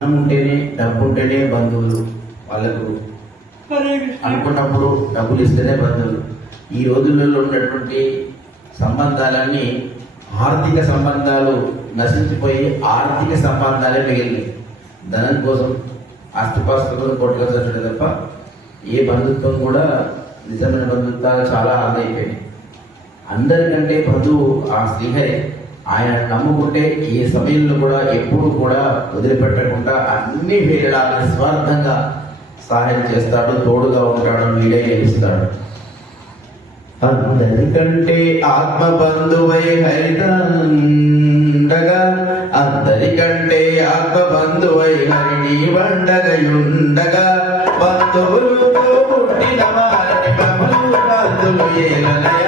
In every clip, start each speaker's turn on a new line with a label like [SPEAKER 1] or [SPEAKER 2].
[SPEAKER 1] ధనం ఉంటేనే డబ్బు ఉంటేనే బంధువులు వాళ్ళకు. అనుకున్నప్పుడు డబ్బులు ఇస్తేనే బంధువులు. ఈ రోజులలో ఉన్నటువంటి సంబంధాలన్నీ ఆర్థిక సంబంధాలు నశించిపోయి ఆర్థిక సంబంధాలే మిగిలినాయి. ధనం కోసం ఆస్తిపాస్తుల కోసం కొట్టుకొచ్చే తప్ప ఏ బంధుత్వం కూడా నిజమైన బంధుత్వాలు చాలా ఆదైపోయినాయి అందరికంటే బంధువు ఆ శ్రీహరే ఆయన నమ్ముకుంటే ఏ సమయంలో కూడా ఎప్పుడు కూడా వదిలిపెట్టకుండా అన్ని వేళలా నిస్వార్థంగా సహాయం చేస్తాడు తోడుగా ఉంటాడు వీడే గెలుస్తాడు. అందరికంటే ఆత్మ బంధువై హరితండగా అందరికంటే ఆత్మ బంధువై హరిని వండగయుండగా బంధువులు పుట్టిన వారిని భ్రమలు రాజులు ఏలనయ?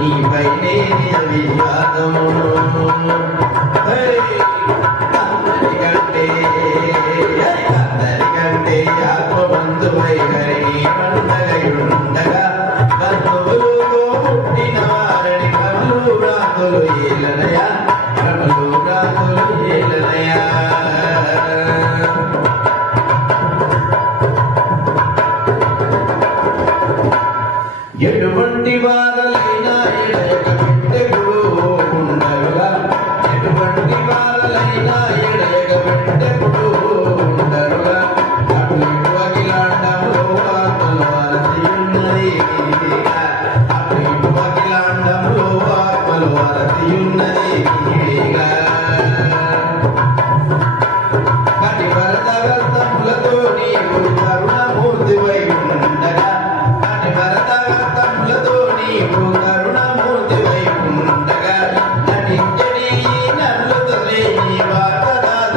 [SPEAKER 1] చూసిన నీపైనే నిజ అందరికంటే అందరికంటే ఆత్మబంధువై హరిని పండగయుండగా బంధువులుతో పుట్టిన వారిని కమలు రాతులు ఏలనయ కమలు రాతులు ఏలనయ. ఎటువంటి వారలే ఉండరు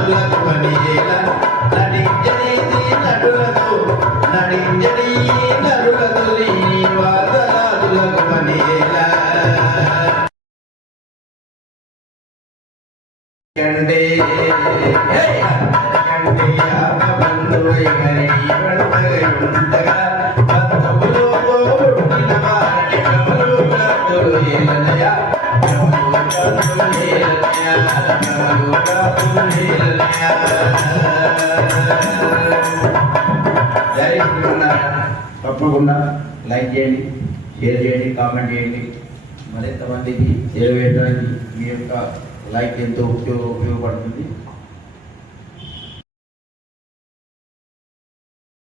[SPEAKER 1] వార్తదారులకు పనియేలా నటించని ఈ నటులతో నటించని ఈ నరులతో నీ వార్తదారులకు తప్పకుండా లైక్ చేయండి షేర్ చేయండి కామెంట్ చేయండి. మరింతమందికి చేరవేయడానికి మీ యొక్క లైక్ ఎంతో ఉపయోగ ఉపయోగపడుతుంది.